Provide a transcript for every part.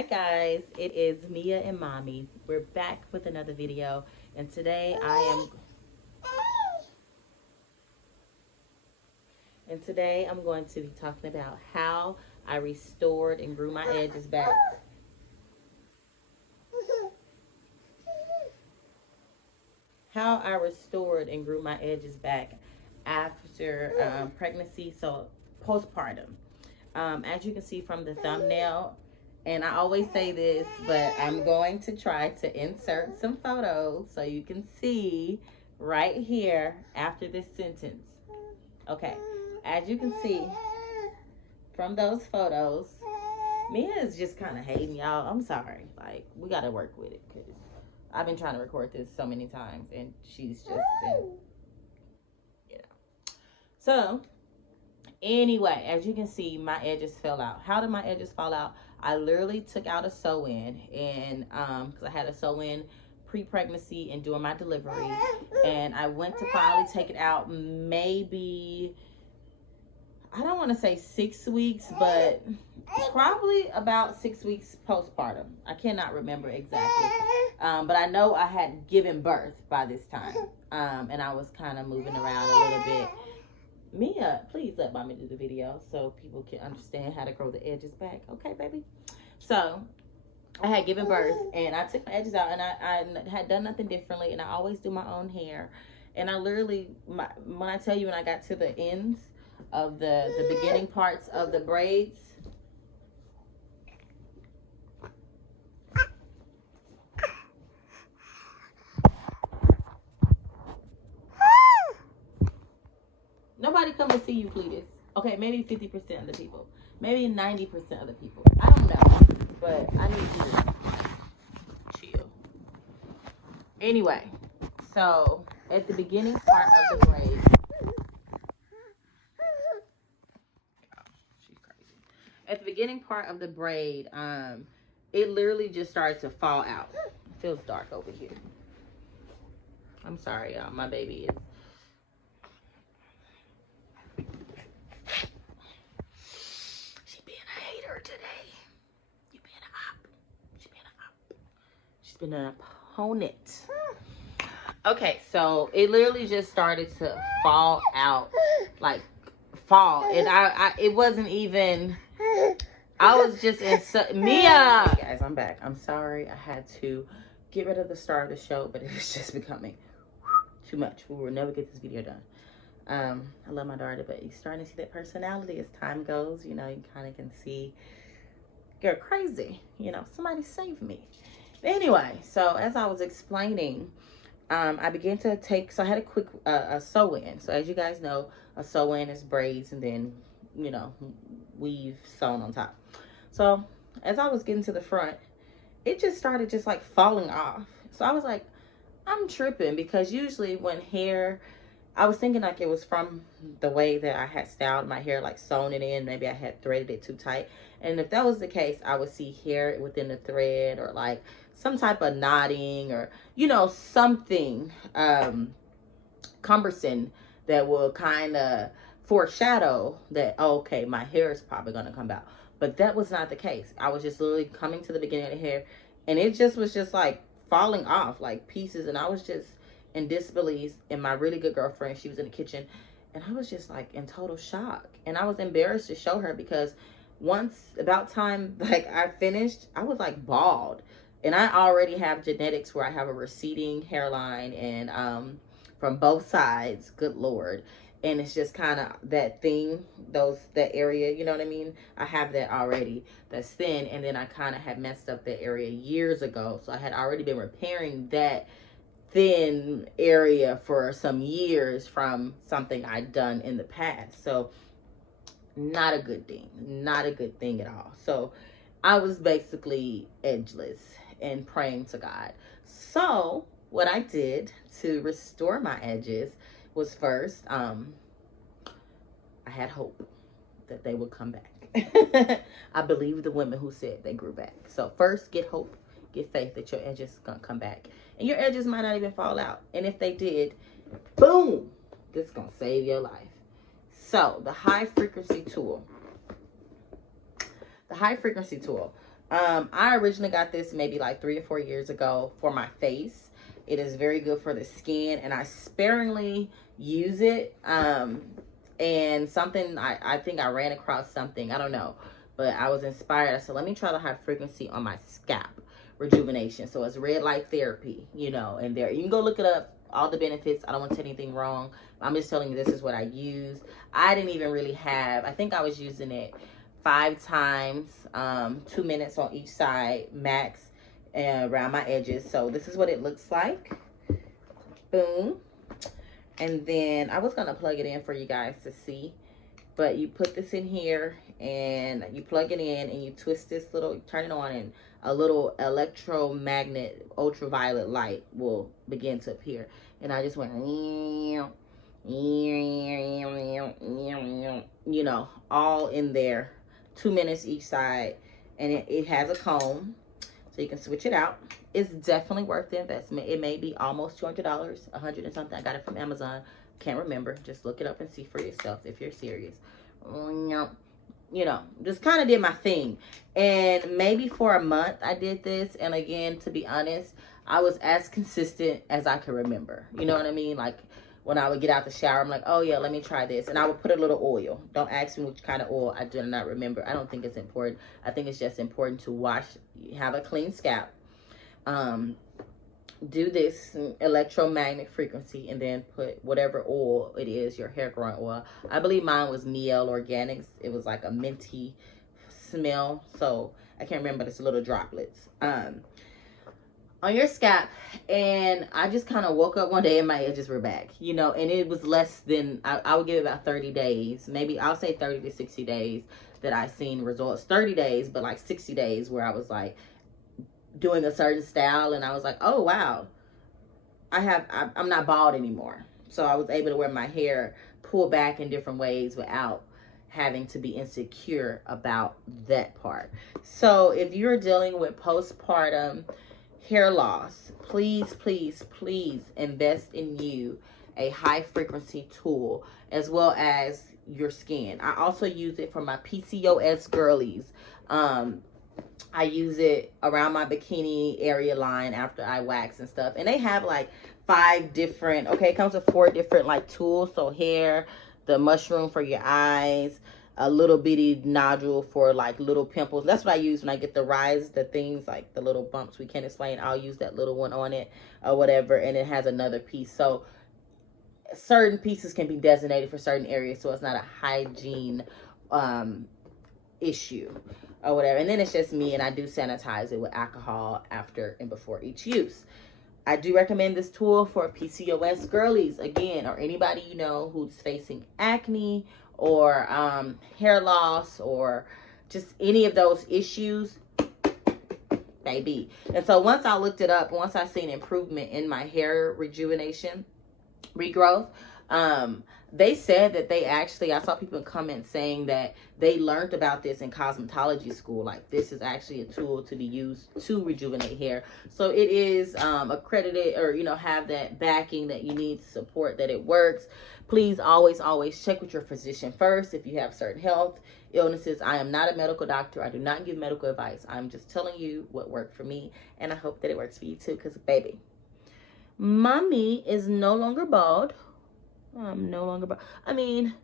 Hi guys, it is Mia and Mommy. We're back with another video, and today I'm going to be talking about how I restored and grew my edges back. How I restored and grew my edges back after pregnancy, so postpartum. As you can see from the thumbnail, and I always say this, but I'm going to try to insert some photos so you can see right here after this sentence. Okay, as you can see from those photos, Mia is just kind of hating y'all. I'm sorry. Like, we got to work with it because I've been trying to record this so many times and she's just been, you know. So, anyway, as you can see, my edges fell out. How did my edges fall out? I literally took out a sew-in, and because I had a sew-in pre-pregnancy and during my delivery, and I went to finally take it out maybe, I don't want to say 6 weeks, but probably about 6 weeks postpartum. I cannot remember exactly, but I know I had given birth by this time, and I was kind of moving around a little bit. Mia, please let Mommy do the video so people can understand how to grow the edges back. Okay, baby? So, I had given birth, and I took my edges out, and I had done nothing differently, and I always do my own hair. And I literally, when I tell you when I got to the ends of the beginning parts of the braids, nobody come to see you, Cletus. Okay, maybe 50% of the people. Maybe 90% of the people. I don't know. But I need you to chill. Anyway, so at the beginning part of the braid. She's crazy. At the beginning part of the braid, it literally just started to fall out. It feels dark over here. I'm sorry, y'all. My baby is. Today. You being an op. She being an op. She's been an opponent. Okay, so it literally just started to fall out, like fall, and I it wasn't even. I was just in Mia. Guys, I'm back. I'm sorry. I had to get rid of the start of the show, but it was just becoming too much. We will never get this video done. I love my daughter, but you're starting to see that personality as time goes. You know, you kind of can see, you're crazy. You know, somebody save me. Anyway, so as I was explaining, I began to take, so I had a quick a sew-in. So as you guys know, a sew-in is braids and then, you know, weave sewn on top. So as I was getting to the front, it just started just like falling off. So I was like, I'm tripping, because usually when hair, I was thinking like it was from the way that I had styled my hair, like sewn it in. Maybe I had threaded it too tight. And if that was the case, I would see hair within the thread, or like some type of knotting, or, you know, something cumbersome that will kind of foreshadow that, oh, okay, my hair is probably going to come out. But that was not the case. I was just literally coming to the beginning of the hair, and it just was just like falling off like pieces, and I was just in disbelief. And my really good girlfriend, she was in the kitchen, and I was just like in total shock, and I was embarrassed to show her, because once about time like I finished, I was like bald, and I already have genetics where I have a receding hairline, and from both sides, good Lord. And it's just kind of that thing, that area, you know what I mean? I have that already, that's thin. And then I kind of had messed up that area years ago, so I had already been repairing that thin area for some years from something I'd done in the past. So not a good thing, not a good thing at all. So I was basically edgeless and praying to God. So what I did to restore my edges was, first, I had hope that they would come back. I believe the women who said they grew back. So first, get hope, get faith that your edges gonna come back, and your edges might not even fall out. And if they did, boom, this is gonna save your life. So the high frequency tool. The high frequency tool. I originally got this maybe like 3 or 4 years ago for my face. It is very good for the skin, and I sparingly use it. And something, I think I ran across something, I don't know, but I was inspired. I said, let me try the high frequency on my scalp rejuvenation. So it's red light therapy, you know, and there you can go look it up, all the benefits. I don't want to say anything wrong. I'm just telling you this is what I use. I didn't even really have, I think I was using it 5 times, 2 minutes on each side max, and around my edges. So this is what it looks like. Boom. And then I was gonna plug it in for you guys to see, but you put this in here and you plug it in and you twist this little, turn it on, and a little electromagnet ultraviolet light will begin to appear. And I just went, you know, all in there, 2 minutes each side. And it has a comb, so you can switch it out. It's definitely worth the investment. It may be almost $200, 100 and something. I got it from Amazon. Can't remember. Just look it up and see for yourself if you're serious. You know, just kind of did my thing. And maybe for a month I did this. And again, to be honest, I was as consistent as I could remember. You know what I mean? Like when I would get out the shower, I'm like, oh yeah, let me try this. And I would put a little oil. Don't ask me which kind of oil. I do not remember. I don't think it's important. I think it's just important to wash, have a clean scalp. Do this electromagnetic frequency, and then put whatever oil it is, your hair growing oil. I believe mine was Miel Organics. It was like a minty smell, so I can't remember, but it's little droplets on your scalp. And I just kind of woke up one day and my edges were back, you know, and it was less than, I would give it about 30 days, maybe I'll say 30 to 60 days that I seen results. 30 days, but like 60 days where I was like doing a certain style and I was like, oh wow, I'm not bald anymore. So I was able to wear my hair pulled back in different ways without having to be insecure about that part. So if you're dealing with postpartum hair loss, please, please, please invest in you a high frequency tool, as well as your skin. I also use it for my PCOS girlies. I use it around my bikini area line after I wax and stuff. And they have like 5 different, okay, it comes with 4 different like tools. So hair, the mushroom for your eyes, a little bitty nodule for like little pimples. That's what I use when I get the the things like the little bumps we can't explain. I'll use that little one on it or whatever. And it has another piece. So certain pieces can be designated for certain areas. So it's not a hygiene issue or whatever. And then it's just me, and I do sanitize it with alcohol after and before each use. I do recommend this tool for PCOS girlies, again, or anybody you know who's facing acne or hair loss or just any of those issues, baby. And so once I looked it up, once I seen improvement in my hair rejuvenation, regrowth, they said that they actually, I saw people in comments saying that they learned about this in cosmetology school. Like this is actually a tool to be used to rejuvenate hair. So it is accredited, or, you know, have that backing that you need to support that it works. Please always, always check with your physician first if you have certain health illnesses. I am not a medical doctor. I do not give medical advice. I'm just telling you what worked for me, and I hope that it works for you too, because baby, mommy is no longer bald. I'm no longer bald. I mean,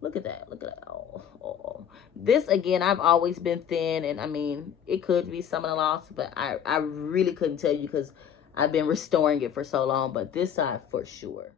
look at that. Look at that. Oh. This, again, I've always been thin, and I mean, it could be some of the loss, but I really couldn't tell you because I've been restoring it for so long. But this side for sure.